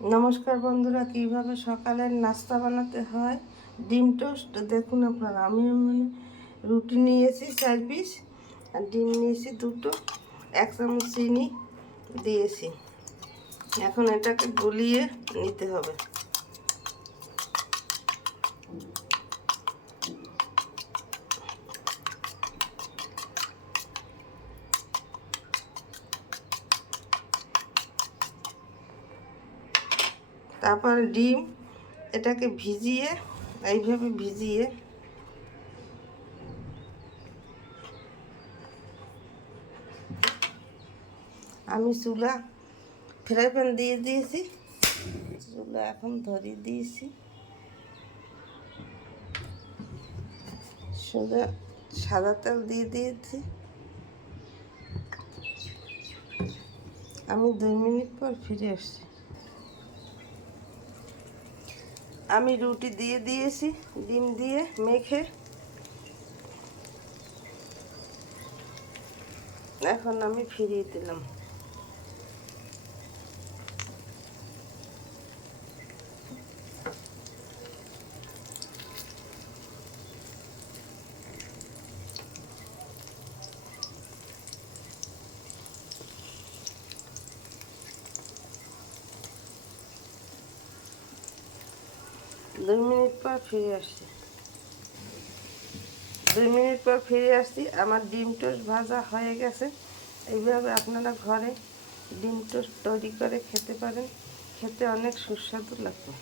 নমস্কার বন্ধুরা, কিভাবে সকালের নাস্তা বানাতে হয় ডিম টোস্ট দেখুন আপনারা। আমি রুটি নিয়েছি 4 পিস আর ডিম নিয়েছি 2টো, 1 চামচ চিনি দিয়েছি। এখন এটাকে গলিয়ে নিতে হবে। তারপর ডিম এটাকে ভিজিয়ে এইভাবে ভিজিয়ে আমি ফ্রাই প্যান দিয়ে দিয়েছি। চুলা এখন ধরিয়ে দিয়েছি। সাদা তেল দিয়ে দিয়েছি। আমি 2 মিনিট পর ফিরে আসছি। আমি রুটি দিয়ে দিয়েছি ডিম দিয়ে মেখে। এখন আমি ফিরিয়ে দিলাম। দুই মিনিট পর ফিরে আসছি। 2 মিনিট পর ফিরে আসছি। আমার ডিম টোস্ট ভাজা হয়ে গেছে। এইভাবে আপনারা ঘরে ডিম টোস্ট তৈরি করে খেতে পারেন। খেতে অনেক সুস্বাদু লাগবে।